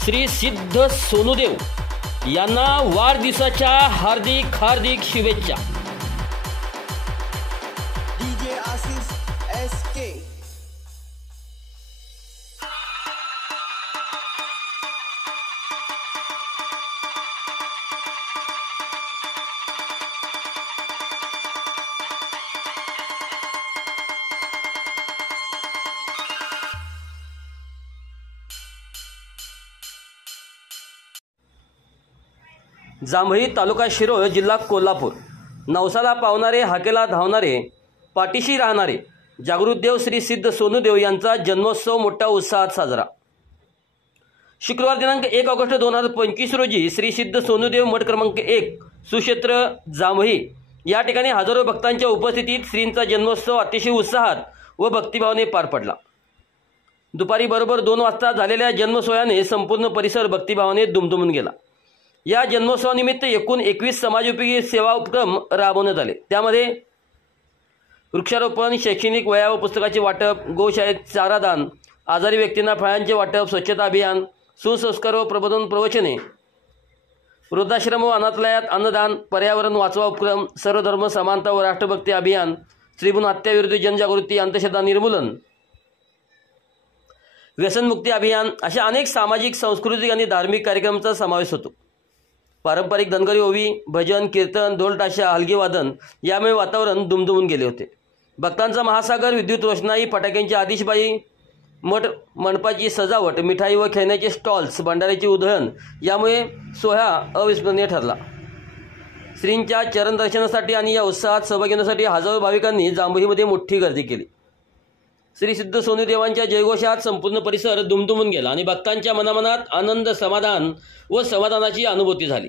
श्री सिद्ध सोनूदेव यांना वाढदिवसाच्या हार्दिक शुभेच्छा। DJ Ashish SK। जांभळी तालुका शिरोळ जिल्हा कोल्हापूर। नवसाला पावणारे, हाकेला धावणारे, पाठीशी राहणारे जागृतदेव श्री सिद्ध सोनूदेव यांचा जन्मोत्सव मोठ्या उत्साहात साजरा। शुक्रवार दिनांक 1 ऑगस्ट 2025 रोजी श्री सिद्ध सोनूदेव मठ क्रमांक 1 सुक्षेत्र जांभळी या ठिकाणी हजारो भक्तांच्या उपस्थितीत श्रींचा जन्मोत्सव अतिशय उत्साहात व भक्तिभावाने पार पडला। दुपारी बरोबर 2 वाजता झालेल्या जन्मसोहळ्याने संपूर्ण परिसर भक्तिभावाने दुमदुमून गेला। या जन्मोत्सवानिमित्त एकूण 21 समाजोपयोगी सेवा उपक्रम राबवण्यात आले। त्यामध्ये वृक्षारोपण, शैक्षणिक वह्या व पुस्तकाचे वाटप, गोशाळेत चारादान, आजारी व्यक्तींना फळांचे वाटप, स्वच्छता अभियान, सुसंस्कार व प्रबोधन प्रवचने, वृद्धाश्रम व अनाथालयात अन्नदान, पर्यावरण वाचवा उपक्रम, सर्वधर्म समानता व राष्ट्रभक्ती अभियान, स्त्रीभ्रूण हत्याविरुद्ध जनजागृती, अंधश्रद्धा निर्मूलन, व्यसनमुक्ती अभियान अशा अनेक सामाजिक, सांस्कृतिक आणि धार्मिक कार्यक्रमांचा समावेश होतो। पारंपरिक धनगरी ओवी, भजन, कीर्तन, ढोलताशा, हलगी वादन यामुळे वातावरण दुमदुमून गेले होते। भक्तांचा महासागर, विद्युत रोषणाई, फटाक्यांची आतिषबाजी, मठ मंडपाची सजावट, मिठाई व खेळण्याचे स्टॉल्स, भंडाऱ्याची उधळण यामुळे सोहळा अविस्मरणीय ठरला। श्रींच्या चरण दर्शनासाठी आणि या उत्साहात सहभागी होण्यासाठी हजारो भाविकांनी जांभळीमध्ये मोठी गर्दी केली। श्री सिद्ध सोनूदेवांच्या जयघोषात संपूर्ण परिसर दुमदुमून गेला आणि भक्तांच्या मनामनात आनंद, समाधान व समाधानाची अनुभूती झाली।